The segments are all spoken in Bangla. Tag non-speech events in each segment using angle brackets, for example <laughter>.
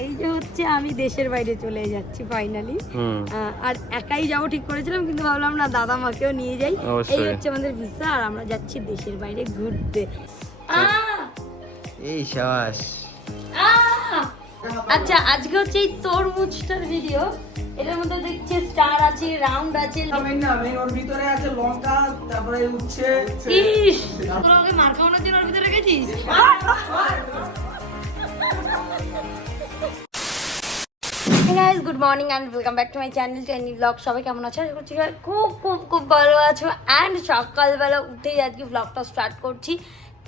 এই যে হচ্ছে আমি দেশের বাইরে চলে যাচ্ছি ফাইনালি হুম। আর একাই যাব ঠিক করেছিলাম কিন্তু ভাবলাম না দাদা মাকেও নিয়ে যাই। এই হচ্ছে আমাদের ভিসা আর আমরা যাচ্ছি দেশের বাইরে ঘুরতে। এই সাবাস। আচ্ছা আজকে হচ্ছে এই তরমুজটার ভিডিও এটার মধ্যে দেখছে স্টার আছে রাউন্ড আছে। না ওর ভিতরে আছে লঙ্কা তারপরে উচ্ছে ইস! তোরা ওকে মার খাওয়ানোর জন্য ওর ভিতরে রেখেছিস? Guys good morning and welcome back to my channel Teni blog সবাই কেমন আছো? আশা করছি সবাই খুব খুব খুব ভালো আছো অ্যান্ড সকালবেলা উঠেই আজকে ব্লগটা স্টার্ট করছি।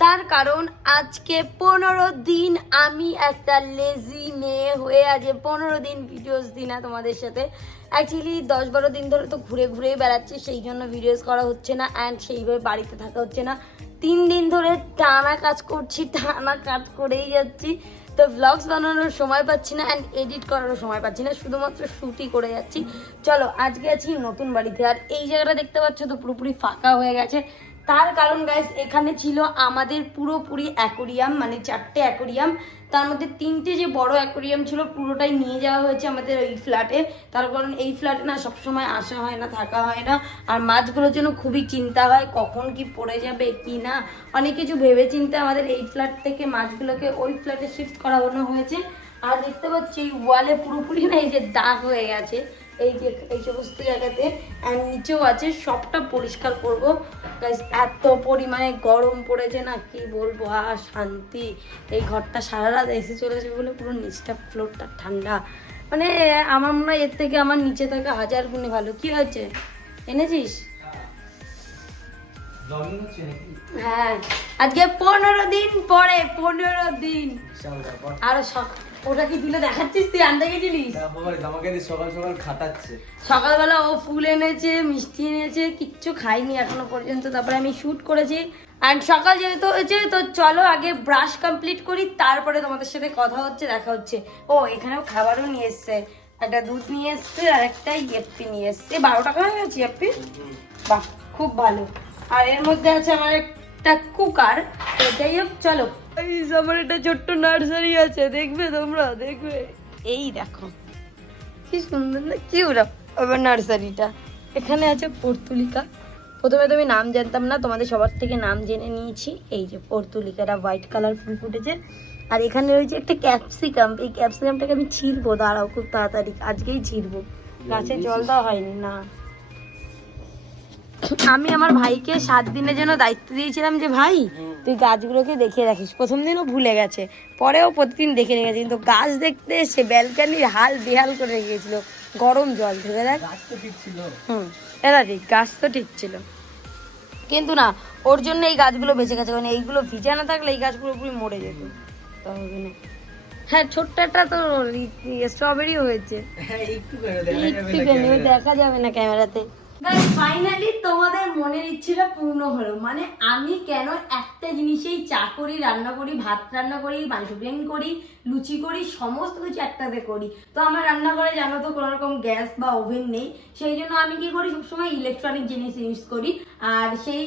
তার কারণ আজকে পনেরো দিন আমি একটা লেজি মেয়ে হয়ে আজকে পনেরো দিন ভিডিওস দিই না তোমাদের সাথে। অ্যাকচুয়ালি দশ বারো দিন ধরে তো ঘুরে ঘুরে বেড়াচ্ছি, সেই জন্য ভিডিওস করা হচ্ছে না অ্যান্ড সেইভাবে বাড়িতে থাকা হচ্ছে না। তিন দিন ধরে টানা কাজ করছি, টানা কাজ করেই যাচ্ছি। তো ব্লগস বানানোর সময় পাচ্ছি না অ্যান্ড এডিট করারও সময় পাচ্ছি না, শুধুমাত্র শ্যুটই করে যাচ্ছি। চলো, আজকে আছি নতুন বাড়িতে। আর এই জায়গাটা দেখতে পাচ্ছ তো পুরোপুরি ফাঁকা হয়ে গেছে। তার কারণ গাইস এখানে ছিল আমাদের পুরোপুরি অ্যাকোরিয়াম মানে চারটে অ্যাকোরিয়াম তার মধ্যে তিনটে যে বড় অ্যাকোরিয়াম ছিল, পুরোটাই নিয়ে যাওয়া হয়েছে আমাদের এই ফ্ল্যাটে তার কারণ এই ফ্ল্যাটে না সবসময় আসা হয় না, থাকা হয় না। আর মাছগুলোর জন্য খুবই চিন্তা হয়, কখন কি পড়ে যাবে, কি না? অনেক কিছু ভেবে চিন্তে আমাদের এই ফ্ল্যাট থেকে মাছগুলোকে ওই ফ্ল্যাটে শিফট করানো হয়েছে। আর দেখতে পাচ্ছি এই ওয়ালে পুরোপুরি না এই যে দাগ হয়ে গেছে। এই যে এই সমস্ত জায়গাতে। আর নিচেও আছে সবটা পরিষ্কার করব। এত পরিমাণে গরম পড়েছে না কি বলব? আর শান্তি। এই ঘরটা সারা রাত এসে চলেছে বলে পুরো নিচটা ফ্লোরটা ঠান্ডা। মানে আমার মনে হয় এর থেকে আমার নিচে থাকা হাজার গুণে ভালো। কি হয়েছে? এনেছিস? হ্যাঁ। আজকে পনেরো দিন পরে পনেরো দিন। আরও সক- ওটা কি তুলে দেখাচ্ছিস তুই? আনতে গেছিলিস? তারপরে আমাকে সকাল সকাল খাটাচ্ছে। সকালবেলা ও ফুল এনেছে মিষ্টি এনেছে কিচ্ছু খাইনি এখনও পর্যন্ত। তারপরে আমি শ্যুট করেছি। অ্যান্ড সকাল যেহেতু হয়েছে তো চলো আগে ব্রাশ কমপ্লিট করি তারপরে তোমাদের সাথে কথা হচ্ছে দেখা হচ্ছে। ও এখানেও খাবারও নিয়ে এসছে। একটা দুধ নিয়ে এসছে আর একটা ইয়েপি নিয়ে এসছে। বারো টাকা হয়ে গেছে ইয়েপি বাহ খুব ভালো। আর এর মধ্যে আছে আমার একটা কুকার। তো যাই হোক চলো। এই আমার একটা ছোট্ট নার্সারি আছে দেখবে তোমরা? দেখবে। এই দেখো। কি সুন্দর না কি ওরা আবার নার্সারিটা। এখানে আছে পর্তুলিকা। প্রথমে তো আমি নাম জানতাম না তোমাদের সবার থেকে নাম জেনে নিয়েছি। এই যে পর্তুলিকাটা হোয়াইট কালার ফুল ফুটেছে। আর এখানে রয়েছে একটা ক্যাপসিকাম এই ক্যাপসিকামটাকে আমি ছিঁড়বো দাঁড়াও খুব তাড়াতাড়ি আজকেই ছিঁড়বো। গাছে জল দেওয়া হয়নি না। আমি আমার ভাইকে সাত দিনের জন্য দায়িত্ব দিয়েছিলাম যে ভাই তুই গাছগুলোকে দেখে রাখিস। প্রথম দিনও ভুলে গেছে। পরেও প্রতিদিন দেখে রেখেছে কিন্তু গাছ দেখতে সে ব্যালকানির হাল বেহাল করে রেখেছিল গরম জল ভেবে দেখ। গাছ তো ঠিক ছিল। হুম এটা ঠিক। গাছ তো ঠিক ছিল। কিন্তু না ওর জন্য এই গাছগুলো বেঁচে গেছে। কারণ এইগুলো ভিজা না থাকলে এই গাছ পুরোপুরি মরে যেত। হ্যাঁ ছোট্ট একটা তো স্ট্রবেরি হয়েছে। হ্যাঁ একটু। দেখা যাবে না ক্যামেরাতে। ফাইনালি তোমাদের মনের ইচ্ছেটা পূর্ণ হলো। মানে আমি কেন একটা জিনিসেই চা করি, রান্না করি, ভাত রান্না করি, মাংস করি লুচি করি, সমস্ত কিছু একটাতে করি। তো আমার রান্নাঘরে জানো তো কোনো রকম গ্যাস বা ওভেন নেই। সেই জন্য আমি কি করি, সবসময় ইলেকট্রনিক জিনিস ইউজ করি। আর সেই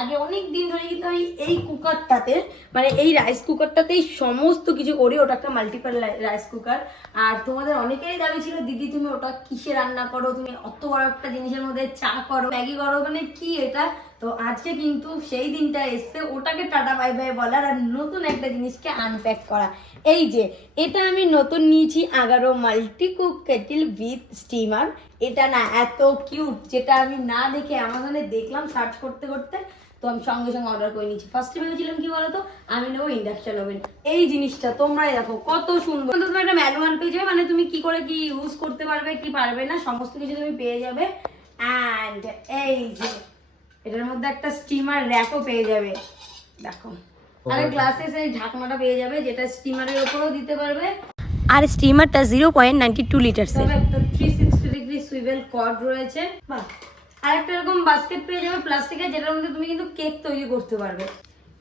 আগে অনেক দিন ধরে কিন্তু আমি এই কুকারটাতে মানে এই রাইস কুকারটাতেই সমস্ত কিছু করি। ওটা একটা মাল্টিপাল রাইস কুকার। আর তোমাদের অনেকেরই দাবি ছিল, দিদি, তুমি ওটা কিসে রান্না করো? তুমি অত বড় একটা জিনিসের মধ্যে চা করো, ম্যাগি করো মানে কি এটা? তো আজকে কিন্তু সেই দিনটা এসছে, ওটাকে টাটা বাই বাই বলার আর নতুন একটা জিনিসকে আনপ্যাক করা। এই যে, এটা আমি নতুন নিয়েছি এগারো multi cook kettle with steamer এটা না এত কিউট যেটা আমি না দেখে আমাজনে দেখলাম সার্চ করতে করতে, তো আমি সঙ্গে সঙ্গে অর্ডার করে নিয়েছি। ফার্স্টে ভেবেছিলাম কি বলতো, আমি নেব ইন্ডাকশন ওভেন এই জিনিসটা তোমরাই দেখো, কত সুন্দর। তোমার একটা ম্যানুয়াল পেয়ে যাবে মানে তুমি কি করে কি ইউজ করতে পারবে, কি পারবে না, সমস্ত কিছু তুমি পেয়ে যাবে। অ্যান্ড এই যে এটার মধ্যে একটা স্টিমার র্যাকও পেয়ে যাবে। দেখো। আর গ্লাসেস এই ঢাকনাটা পেয়ে যাবে যেটা স্টিমারের উপরেও দিতে পারবে। আর স্টিমারটা জিরো পয়েন্ট নাইনটি টু লিটার্সের একটা three sixty degree swivel cord রয়েছে। বাহ। আরেকটা এরকম বাস্কেট পেয়ে যাবে প্লাস্টিকের যেটার মধ্যে তুমি কিন্তু কেক তৈরি করতে পারবে।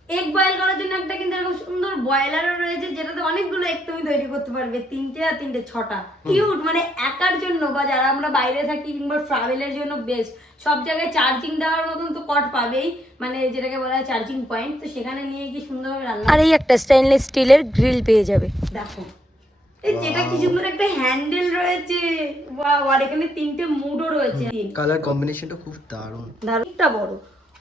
এগ বয়েল করার জন্য একটা কিন্তু এরকম সুন্দর বয়লারও রয়েছে যেটাতে অনেকগুলো এগ তুমি তৈরি করতে পারবে তিনটে আর তিনটে ছটা। কিউট মানে একার জন্য বা যারা আমরা বাইরে থাকি কিংবা ট্রাভেলের জন্য বেস্ট সব জায়গায় চার্জিং দেওয়ার মতন তো কট পাবেই মানে যেটাকে বলা হয় চার্জিং পয়েন্ট তো সেখানে নিয়ে গিয়ে সুন্দরভাবে রান্না আর এই একটা স্টেনলেস স্টিলের গ্রিল পেয়ে যাবে। দেখো। এই যেটা কি সুন্দর একটা হ্যান্ডেল রয়েছে। ওয়াও আর এখানে তিনটে মুডও রয়েছে। কালার কম্বিনেশনটা খুব দারুণ। দারুণটা বড়।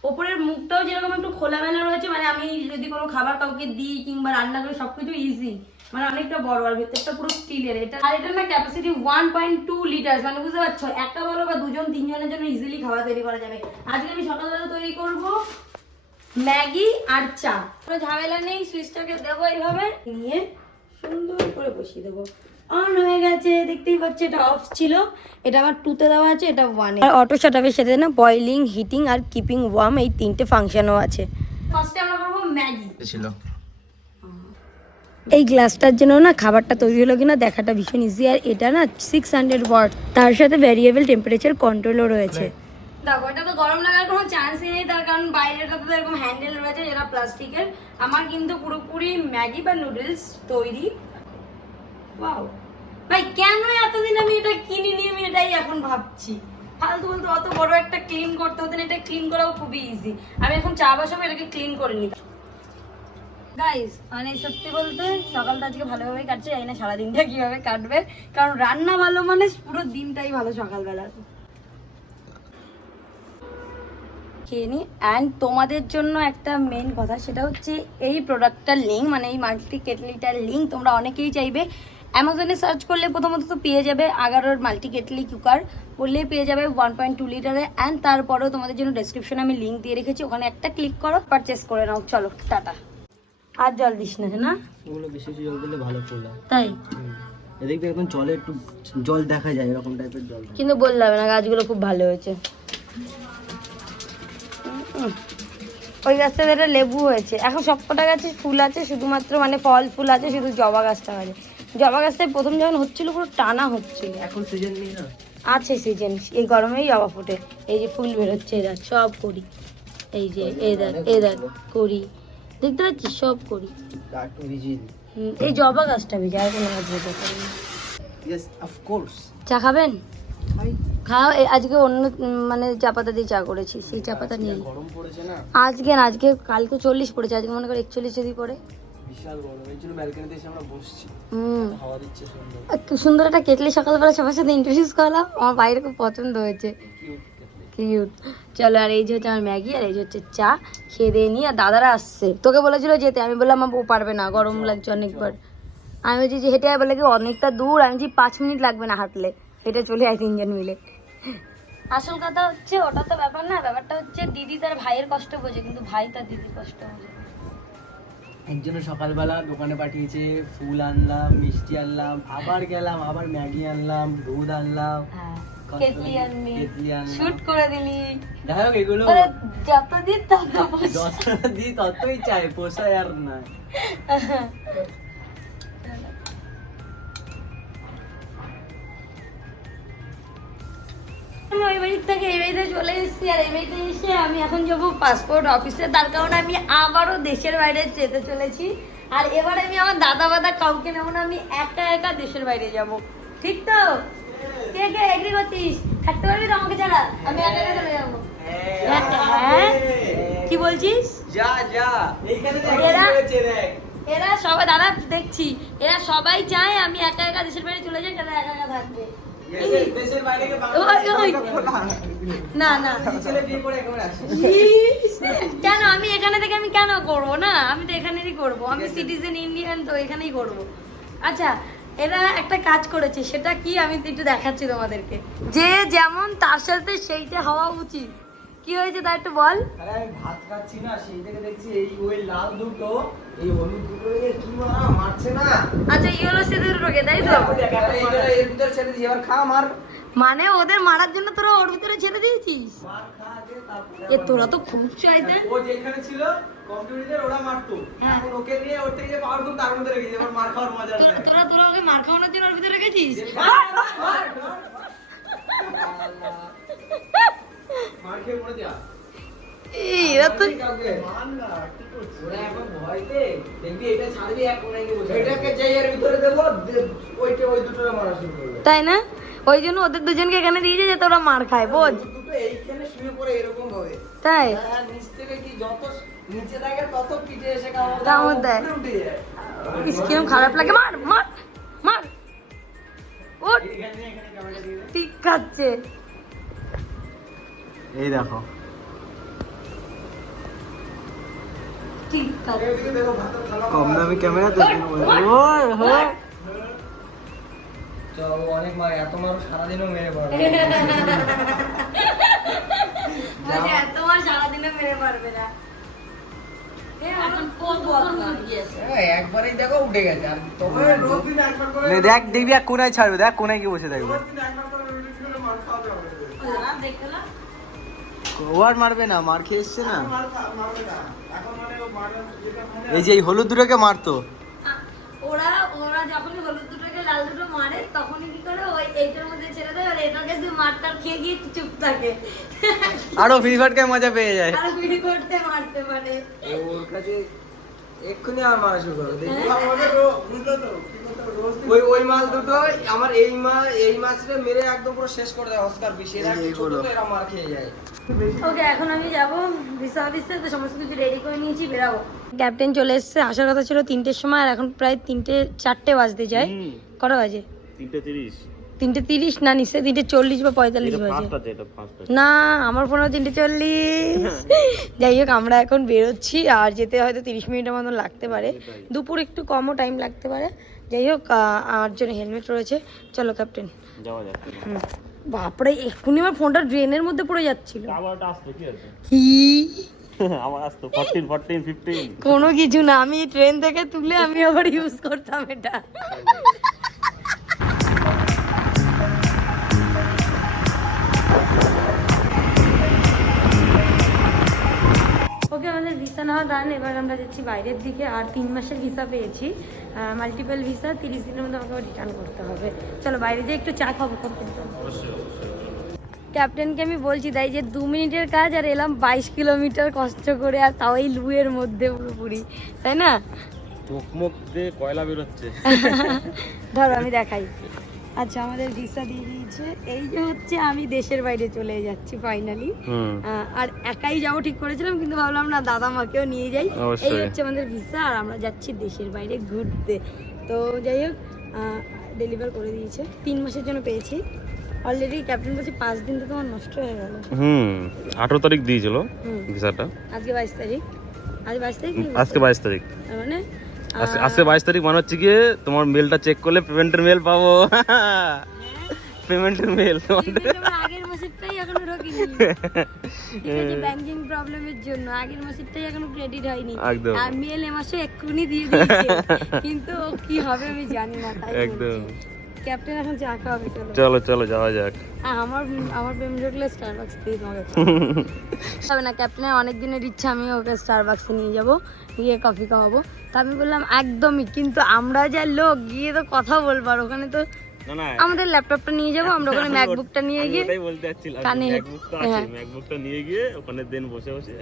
ওপরের মুখটাও যেরকম একটু খোলামেলা রয়েছে মানে আমি যদি কোনো খাবার কাউকে দিই কিংবা রান্না করি, সবকিছু ইজি মানে অনেকটা বড় আর ভেতরটা পুরো স্টিলের এটা আর এটার না capacity one point two litre মানে বুঝতে পারছ? একটা বলো বা দুজন, তিনজনের জন্য ইজিলি খাবার তৈরি করা যাবে। আজকে আমি সকালবেলা তৈরি করব ম্যাগি আর চা। কোনো ঝামেলা নেই, সুইচটাকে দেবো এইভাবে। নিয়ে সুন্দর করে বসিয়ে দেবো। অন হয়ে গেছে দেখতেই পাচ্ছ এটা অফ ছিল। এটা আমার টুতে দেওয়া আছে এটা ওয়ানে আর অটো শাটাপের সাথে না বয়লিং হিটিং আর কিপিং ওয়ার্ম এই তিনটে ফাংশনও আছে। ফার্স্টে আমরা করব ম্যাগি ছিল। এই গ্লাসটার জন্য না খাবারটা তৈরি হলো কিনা দেখাটা ভীষণ ইজি আর এটা না সিক্স হান্ড্রেড ওয়াট তার সাথে ভ্যারিয়েবল টেম্পারেচার কন্ট্রোলও রয়েছে। দেখো এটা তো গরম লাগার কোনো চান্সই নেই তার কারণ বাইরেটা তো এরকম হ্যান্ডেল রয়েছে যেটা প্লাস্টিকের আমার কিন্তু পুরোপুরি ম্যাগি বা নুডলস তৈরি। ওয়াও ভাই কেন এতদিন আমি এটা কিনিনি আমি এটাই এখন ভাবছি? ফালতু বলতে অত বড় একটা ক্লিন করতে হতেন এটা ক্লিন করাও খুবই ইজি আমি এখন চা বসাবো এটাকে ক্লিন করে নিই। গাইস মানে সত্যি বলতে সকালটা আজকে ভালোভাবে কাটছে, জানি না সারাদিনটা কীভাবে কাটবে, কারণ রান্না ভালো মানে পুরো দিনটাই ভালো সকালবেলা খেয়ে নিই অ্যান্ড তোমাদের জন্য একটা মেন কথা, সেটা হচ্ছে এই প্রোডাক্টটার লিঙ্ক মানে এই মাল্টি কেটলিটার লিঙ্ক তোমরা অনেকেই চাইবে অ্যামাজনে সার্চ করলে প্রথমত তো পেয়ে যাবে আগারোর মাল্টি কেটলি কুকার বললেই পেয়ে যাবে ওয়ান পয়েন্ট টু লিটারে অ্যান্ড তারপরেও তোমাদের জন্য ডেসক্রিপশনে আমি লিঙ্ক দিয়ে রেখেছি ওখানে একটা ক্লিক করো পারচেস করে নাও। চলো টাটা। আর জল দিস না না? ওগুলো বেশি জল দিলে ভালো তাই? এদিক দিয়ে একদম জলে একটু জল দেখা যায় এরকম টাইপের জল। কিন্তু বললে হবে না গাছগুলো খুব ভালো হয়েছে। ওই একটা লেবু হয়েছে। এখন সবকটা গাছে ফুল আছে শুধুমাত্র মানে ফল ফুল আছে শুধু জবা গাছটা আছে জবা গাছটায় প্রথম যখন হচ্ছিল পুরো টানা হচ্ছিল। এখন সিজন নেই না? আছে সিজন এই গরমেই জবা ফোটে। এই যে ফুল বেরোচ্ছে দেখ সব করি। এই যে এই দেখ এই দেখ করি। দেখতে পাচ্ছিস? সব করি। এই জবা গাছটা ভিজে আর কোনো গাছ ভিজে কোর্স চা খাবেন? খাও আজকে অন্য মানে চা পাতা দিয়ে চা করেছি সেই চা পাতা নিয়ে। আজকে না আজকে কালকে চল্লিশ পড়েছে আজকে মনে করো একচল্লিশ যদি পড়ে। বিশাল গরম এই জন্য ব্যালকনিতে এসে আমরা বসছি। হুম। হাওয়া দিচ্ছে সুন্দর। আর কি সুন্দর একটা কেটলি সকালবেলা সবার সাথে ইন্ট্রোডিউস করলাম। আমার বাইরে খুব পছন্দ হয়েছে। কিউট কিউট চলো আর এই যে হচ্ছে আমার ম্যাগি আর এই যে হচ্ছে চা খেয়ে দিয়ে নিই আর দাদারা আসছে। তোকে বলেছিল যেতে আমি বললাম ও পারবে না গরম লাগছে অনেকবার আমি বলছি যে হেঁটে বলে কি অনেকটা দূর আমি বলছি পাঁচ মিনিট লাগবে না হাঁটলে। হেঁটে চলে আয় তিনজন মিলে। আসল কথা হচ্ছে ওটা তো ব্যাপার না ব্যাপারটা হচ্ছে দিদি তার ভাইয়ের কষ্ট বোঝে কিন্তু ভাই তার দিদির কষ্ট বোঝে। একজনে সকালবেলা দোকানে পাঠিয়েছে ফুল আনলাম মিষ্টি আনলাম আবার গেলাম আবার ম্যাগি আনলাম দুধ আনলাম হ্যাঁ। শুট করে দিলি যাই হোক এগুলো যত দিন তত <laughs> দিই ততই চাই পোষায় আর না <laughs> ওই বাড়ির থেকে এই বাড়িতে চলে এসেছি আর এই বাড়িতে এসে আমি এখন যাব পাসপোর্ট অফিসে তার কারণে আমি আবারও দেশের বাইরে যেতে চলেছি। আর এবার আমি আমার দাদা বাদা কাউকে নেব না আমি একা একা দেশের বাইরে যাব। ঠিক তো? কে কে এগ্রি করছিস? থাকতে পারবি তো আমাকে ছাড়া? আমি একা একা চলে যাব। হ্যাঁ কি বলছিস? যা যা। এরা? এরা সবাই দাদা দেখছি। এরা সবাই চায় আমি একা একা দেশের বাইরে চলে যাই কেন একা একা থাকবে। কেন? আমি এখানে থেকে আমি কেন করব? না, আমি তো এখানেরই করব। আমি সিটিজেন ইন্ডিয়ান তো এখানেই করব। আচ্ছা এরা একটা কাজ করেছে, সেটা কি? আমি একটু দেখাচ্ছি তোমাদেরকে। যে যেমন তার সাথে সেইটা হওয়া উচিত। কি হয়েছে তা একটু বল। আরে আমি ভাত খাচ্ছি না সেই থেকে দেখছি এই ওই লাল দুটো এই হলুদ দুটো এ কি মারা মারছে না। আচ্ছা ইয়েলো সিঁদুর রোগে তাই তো? এর ভিতরে ছেড়ে দিয়েছি এবার খা মার। মানে ওদের মারার জন্য তোরা ওর ভিতরে ছেড়ে দিয়েছিস? এ তোরা তো খুব চাইতে। ও যেখানে ছিল কম্পিউটারে ওরা মারতো। হ্যাঁ। এখন ওকে নিয়ে ওর থেকে পাওয়ার তার মধ্যে রেখেছে এবার মার খাওয়ার মজা তোরা তোরা ওকে মার খাওয়ানোর জন্য ওর ভিতরে রেখেছিস? এরা তো তাই না? ওই জন্য ওদের দুজনকে এখানে দিয়েছে যাতে ওরা মার খায় বোঝ। তাই? হ্যাঁ, দেয়। কিরম খারাপ লাগে। মার মার মার। ঠিক খাচ্ছে এই দেখো। কম দামি ক্যামেরা তো চল অনেক মার এত মার সারাদিনও মেরে এত মার মেরে পারবে না। দেখো উঠে গেছে। আর তোমার রোজ দিন একবার করে নে দেখ দেখবি কোনায় ছাড়বে দেখ কোনায় কি বসে থাকবে। ও আর মারবে না মার খেয়ে এসছে না। এই যে এই হলুদ দুটোকে মারতো। ওরা ওরা যখনই হলুদ দুটোকে লাল দুটো মারে তখনই কি করে ওই এইটার মধ্যে ছেড়ে দেয় আর এটার কাছে মারটার খেয়ে গিয়ে চুপ থাকে। আরও ফ্রি ফায়ারকে মজা পেয়ে যায়। আর ফ্রি করতে মারতে পারে। ওর কাছে এক্ষুনি আমার মারা শুরু করো ওই ওই মাল দুটো আমার এই মাল এই মাছটা মেরে একদম পুরো শেষ করে দেয় অস্কার পিস এরা ছোট তো এরা মার খেয়ে যায়। ওকে এখন আমি যাব ভিসা অফিসে তো সমস্ত কিছু রেডি করে নিয়েছি বেরাবো। ক্যাপ্টেন চলে এসেছে আসার কথা ছিল তিনটের সময় আর এখন প্রায় তিনটে চারটে বাজতে যায়। কটা বাজে? তিনটে তিরিশ। তিনটে তিরিশ না নিশ্চয়ই তিনটে চল্লিশ বা পঁয়তাল্লিশ বাজে না আমার পনেরো তিনটে চল্লিশ। যাই হোক আমরা এখন বেরোচ্ছি আর যেতে হয়তো তিরিশ মিনিটের মতন লাগতে পারে। দুপুর একটু কমও টাইম লাগতে পারে। যাই হোক আমার জন্য হেলমেট রয়েছে। চলো ক্যাপ্টেন। বাপরে এক্ষুনি আমার ফোনটা ড্রেনের মধ্যে পড়ে যাচ্ছিল। কি <laughs> কোনো কিছু না আমি ট্রেন থেকে তুলে আমি আবার ইউজ করতাম এটা। আমাদের ভিসা নেওয়া ডান এবার আমরা যাচ্ছি বাইরের দিকে। আর তিন মাসের ভিসা পেয়েছি। মাল্টিপল ভিসা তিরিশ দিনের মধ্যে আমাকে রিটার্ন করতে হবে। চলো বাইরে যেয়ে একটু চা খাব ক্যাপ্টেন ক্যাপ্টেনকে আমি বলছি তাই যে দু মিনিটের কাজ আর এলাম বাইশ কিলোমিটার কষ্ট করে আর তাও এই লুয়ের মধ্যে পুরোপুরি তাই না? মুখ মুখ কয়লা বেরোচ্ছে। <laughs> ধরো আমি দেখাই। আচ্ছা আমাদের ভিসা দিয়ে দিয়েছে। এই যে হচ্ছে আমি দেশের বাইরে চলে যাচ্ছি ফাইনালি আর একাই যাব ঠিক করেছিলাম কিন্তু ভাবলাম না দাদা মাকেও নিয়ে যাই। এই হচ্ছে আমাদের ভিসা আর আমরা যাচ্ছি দেশের বাইরে ঘুরতে। তো যাই হোক ডেলিভার করে দিয়েছে। তিন মাসের জন্য পেয়েছি। অলরেডি ক্যাপ্টেন বলছে পাঁচ দিন তো তোমার নষ্ট হয়ে গেল। হুম আঠারো তারিখ দিয়েছিল ভিসাটা। আজকে বাইশ তারিখ। আজ বাইশ তারিখ আজকে বাইশ তারিখ। মানে আজকে বাইশ তারিখ মানে হচ্ছে গিয়ে তোমার মেলটা চেক করলে পেমেন্টের মেল পাবো। পেমেন্টের মেল আগের মাসেরটাই এখনও ঢোকেনি। ব্যাংকিং প্রবলেমের জন্য। আগের মাসেরটাই এখনও ক্রেডিট হয়নি। একদম। আর মেল এ মাসে এক্ষুনি দিয়ে দিয়েছে। কিন্তু কি হবে আমি জানি না একদম। ক্যাপ্টেন এখন চা খাওয়াবে চলো। চলো চলো যাওয়া যাক। আমার আমার প্রেম ঢুকলে স্টারবাক্স দিয়ে তোমাকে হবে না ক্যাপ্টেনের অনেক দিনের ইচ্ছা আমি ওকে স্টারবাক্সে নিয়ে যাব গিয়ে কফি খাওয়াবো। তা আমি বললাম একদমই কিন্তু আমরা যা লোক গিয়ে তো কথা বলব আর ওখানে তো আমাদের ল্যাপটপটা নিয়ে যাব আমরা ওখানে ম্যাকবুকটা নিয়ে গিয়ে বলতে হ্যাঁ। ম্যাকবুকটা নিয়ে গিয়ে ওখানে দেন বসে বসে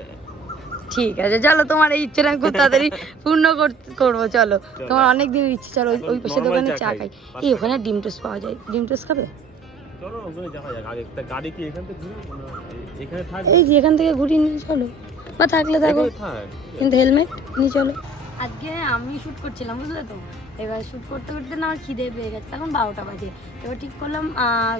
ঠিক আছে চলো তোমার এই ইচ্ছেটা খুব তাড়াতাড়ি পূর্ণ করব চলো। তোমার অনেক দিনের ইচ্ছে চলো ওই- ওই পাশে দোকানে চা খাই। এই ওখানে ডিম টোস্ট পাওয়া যায়। ডিম টোস্ট খাবে? চলো ওখানে যাওয়া যাক। আগে তা গাড়ি কি এখান থেকে ঘুরে না, এ- এখানে থাকবে? এই যে এখান থেকে ঘুরিয়ে নিয়ে চলো। বা থাকলে থাকো। কিন্তু হেলমেট নিয়ে চলো। আজকে আমি শ্যুট করছিলাম বুঝলে তো? এবার শ্যুট করতে করতে না আমার খিদে পেয়ে গেছে তখন বারোটা বাজে। এবার ঠিক করলাম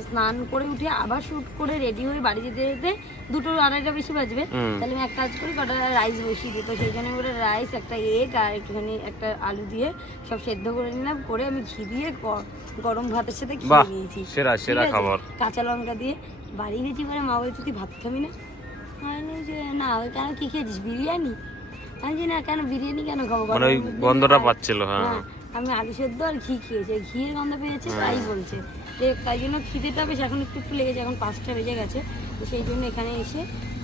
স্নান করে উঠে আবার শ্যুট করে রেডি হয়ে বাড়ি যেতে যেতে দুটো আড়াইটা বেশি বাজবে। তাহলে আমি এক কাজ করি কটা রাইস বসিয়ে দিই। তো সেই জন্য করে রাইস একটা এগ আর একটুখানি একটা আলু দিয়ে সব সেদ্ধ করে নিলাম করে আমি ঘি দিয়ে গরম ভাতের সাথে খেয়ে নিয়েছি। সেরা, সেরা? খাবার। কাঁচা লঙ্কা দিয়ে বাড়ি গেছি পরে মা বলছে তুই ভাত খাবি না? যে না কেন কি খেয়েছিস? বিরিয়ানি? আমি না কেন বিরিয়ানি কেন খাব? মানে ওই গন্ধটা। পাচ্ছিল, হ্যাঁ। আমি আলু সেদ্ধ আর ঘি খেয়েছি ঘিয়ের গন্ধ পেয়েছে তাই বলছে। যে তাই জন্য খিদেটা বেশ এখন একটু একটু লেগেছে এখন পাঁচটা বেজে গেছে তো সেই জন্য এখানে এসে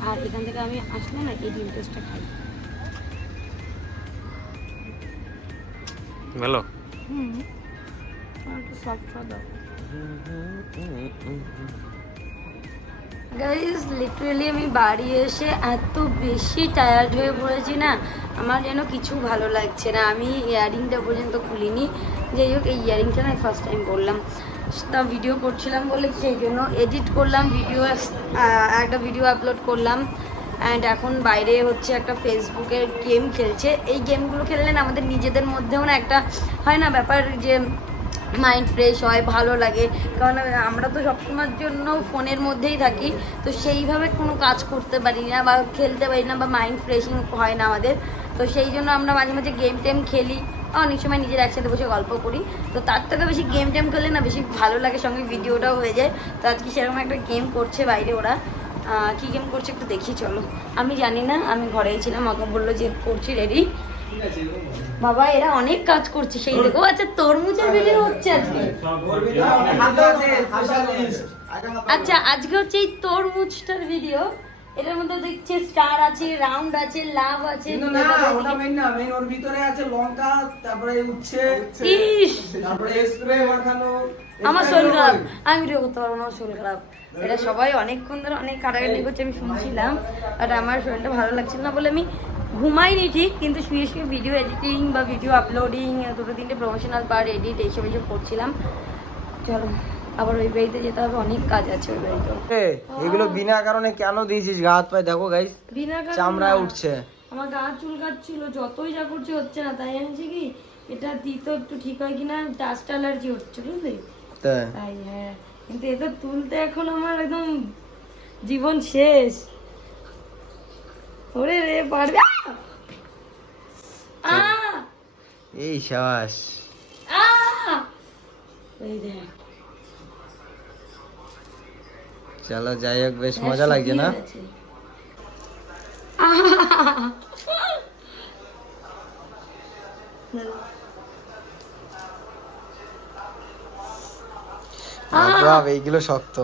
আর এখান থেকে আমি আসলে না এই ডিম টোস্টটা খাই। ভালো হুম একটু সফট দাও গাইজ লিটারেলি আমি বাড়ি এসে এত বেশি টায়ার্ড হয়ে পড়েছি না, আমার যেন কিছু ভালো লাগছে না। আমি ইয়ারিংটা পর্যন্ত খুলিনি। যাই হোক, এই ইয়ারিংটা না ফার্স্ট টাইম করলাম। তা ভিডিও করছিলাম বলে সেই জন্য এডিট করলাম ভিডিও একটা ভিডিও আপলোড করলাম। অ্যান্ড এখন বাইরে হচ্ছে একটা ফেসবুকের গেম খেলছে। এই গেমগুলো খেললে না আমাদের নিজেদের মধ্যেও না একটা হয় না ব্যাপার যে মাইন্ড ফ্রেশ হয়, ভালো লাগে। কারণ আমরা তো সবসময়ের জন্য ফোনের মধ্যেই থাকি, তো সেইভাবে কোনো কাজ করতে পারি না বা খেলতে পারি না বা মাইন্ড ফ্রেশিং হয় না আমাদের। তো সেই জন্য আমরা মাঝে মাঝে গেম টেম খেলি অনেক সময় নিজের একসাথে বসে গল্প করি। তো তার থেকে বেশি গেম টেম খেললে না বেশি ভালো লাগে, সঙ্গে ভিডিওটাও হয়ে যায়। তো আজকে সেরকম একটা গেম করছে বাইরে ওরা। কি গেম করছে একটু দেখি, চলো। আমি জানি না, আমি ঘরেই ছিলাম, আমাকে বলল যে করছি রেডি বাবা এরা অনেক কাজ করছে সেই দেখো আচ্ছা তরমুজের ভিডিও হচ্ছে আজকে। হাতে আছে স্পেশালিস্ট আচ্ছা আজকে হচ্ছে এই তরমুজটার ভিডিও এটার মধ্যে দেখছি স্টার আছে রাউন্ড আছে লাভ আছে। না ওটা মেইন না মেইন ওর ভিতরে আছে লঙ্কা তারপরে উচ্ছে ইস! তারপরে স্প্রে মাখানো আমার শরীর খারাপ। আমি ভিডিও করতে পারব না আমার শরীর খারাপ। এটা সবাই অনেকক্ষণ ধরে অনেক কাটাকাটি করছে আমি শুনছিলাম। বাট আমার শরীরটা ভালো লাগছিল না বলে আমি ঘুমাইনি ঠিক কিন্তু শুয়ে শুয়ে ভিডিও এডিটিং বা ভিডিও আপলোডিং দুটো তিনটে প্রমোশনাল পার্ট এডিট এইসব এইসব করছিলাম। চলো আবার ওই বাড়িতে যেতে হবে অনেক কাজ আছে ওই বাড়িতে এগুলো বিনা কারণে কেন দিয়েছিস? গা হাত পায়ে দেখো গাইস বিনা কারণে চামড়ায় উঠছে। আমার গা চুল কাটছিল যতই যা করছি হচ্ছে না তাই আনছি কি এটা দিত একটু ঠিক হয় কিনা ডাস্ট অ্যালার্জি হচ্ছে বুঝলি? তাই। হ্যাঁ। কিন্তু এটা তুলতে এখন আমার একদম জীবন শেষ। ওরে রে পারবে আ! এই সাবাস। আ! এই দেখ। চলো যাই হোক বেশ মজা লাগছে না? এইগুলো শক্ত।